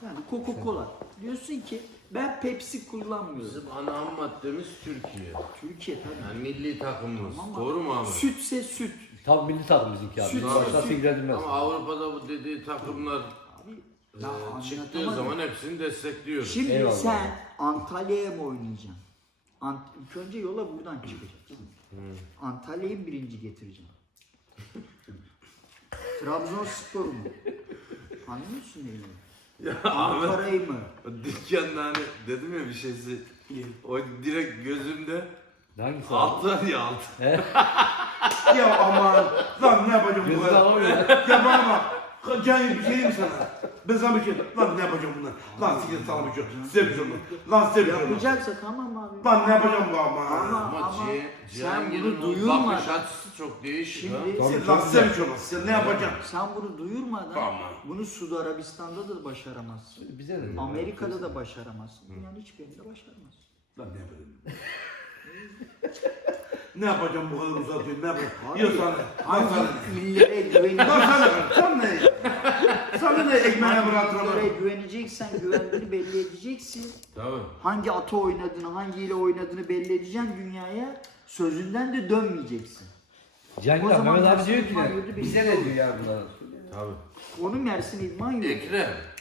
Sen yani Coca-Cola evet. diyorsun ki ben Pepsi kullanmıyorum. Bizim ana ham maddemiz Türkiye. Türkiye tabii. Yani milli takımımız. Tamam, bak. Doğru mu abi? Sütse süt. Tam milli takım bizimki süt, abi. Sütse süt. süt. Ya. Ama Avrupa'da bu dediği takımlar abi, e, çıktığı anladım. zaman hepsini destekliyoruz. Şimdi Eyvallah. sen Antalya'ya mı oynayacaksın? Ant İlk önce yola buradan çıkacak. Antalya'yı birinci getireceğim. Trabzonspor mu? Anlıyorsun değil mi? Hmm. <Trabzon spor mu? gülüyor> Ya Ahmet, parayı mı? O dükkanda hani dedim ya bir şeysi. O direkt gözümde. Lan ki ya alt. ya aman. Lan ne yapacağım bu Ya bana bak. Cahil bir şey sana? Ben sana bir şeyim. Lan ne yapacağım bunlar? Lan sizi sana bir şey. Size bir şey olur. Lan size bir şey olur. Yapacaksa nasıl. tamam abi. Lan ama, ne yapacağım bu ama, ya. ama? Ama, sen, sen bunu c duyurma. Bakış açısı çok değişik. Şimdi, tam, sen, tam, sen, tam, lan size bir şey olur. Sen ne yapacaksın? Sen bunu tam, duyurmadan tamam. bunu Suudi Arabistan'da da başaramazsın. Bize de. Amerika'da da başaramazsın. Dünyanın hiçbir yerinde başaramazsın. Lan ne yapacağım? ne yapacağım bu kadar uzatıyorum ne yapacağım? Yok sana. Hangi millete güveniyorsun? Lan sana da ne ekmeğine bıraktılar? güveneceksen güvenliğini belli edeceksin. Tabii. Hangi atı oynadığını, hangiyle oynadığını belli edeceksin dünyaya. Sözünden de dönmeyeceksin. Cengiz abi diyor ki yani. bize ne diyor ya bunlar? Evet. Tabii. Onu Mersin İdman yok. Ekrem. Yedi.